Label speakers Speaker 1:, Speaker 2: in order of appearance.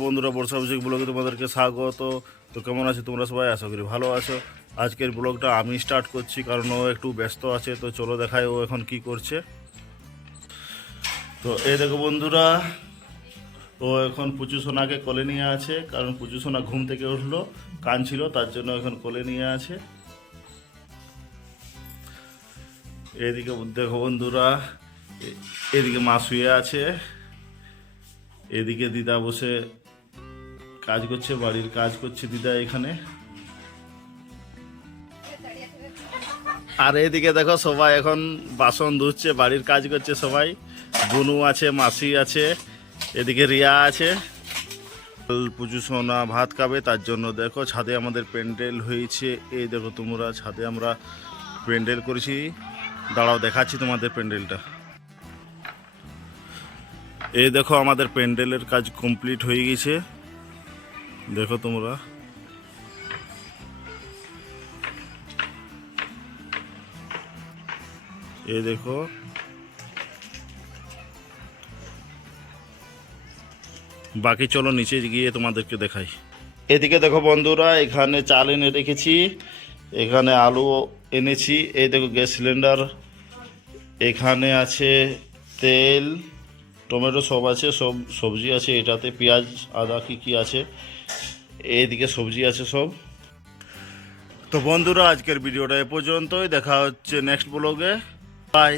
Speaker 1: বন্ধুরা, বর্ষা অভিষেক ব্লগে তোমাদেরকে স্বাগত। তো কেমন আছে তোমরা সবাই? আশা করি ভালো আছো। আজকের ব্লগটা আমি স্টার্ট করছি, কারণ ও একটু ব্যস্ত আছে, তো চলো দেখায় ও এখন কি করছে। তো এই দেখো বন্ধুরা, ও এখন পুচু সোনাকে কোলে নিয়ে আছে, কারণ পুচু সোনা ঘুম থেকে উঠল কান ছিল তার জন্য এখন কোলে নিয়ে আছে। এদিকে দেখো বন্ধুরা এদিকে মা শুয়ে আছে। এদিকে দিদা বসে কাজ করছে, বাড়ির কাজ করছে দিদা এখানে। আর এদিকে দেখো সবাই এখন বাসন ধুচ্ছে, বাড়ির কাজ করছে সবাই। বুনু আছে, মাসি আছে, এদিকে রিয়া আছে। পুজো সোনা ভাত খাবে, তার জন্য দেখো ছাদে আমাদের প্যান্ডেল হয়েছে। এই দেখো তোমরা ছাদে আমরা প্যান্ডেল করেছি। দাঁড়াও দেখাচ্ছি তোমাদের প্যান্ডেলটা। এই দেখো আমাদের প্যান্ডেলের কাজ কমপ্লিট হয়ে গেছে। দেখো তোমরা। এই দেখো। বাকি চলো নিচে গিয়ে তোমাদেরকে দেখাই। এদিকে দেখো বন্ধুরা, এখানে চাল এনে রেখেছি, এখানে আলু এনেছি, এই দেখো গ্যাস সিলিন্ডার, এখানে আছে তেল টমেটো সব আছে, সব সবজি আছে, এটাতে পেঁয়াজ, আদা কি কি আছে, এদিকে সবজি আছে সব। তো বন্ধুরা, আজকের ভিডিওটা এ পর্যন্তই, দেখা হচ্ছে নেক্সট ব্লগে বাই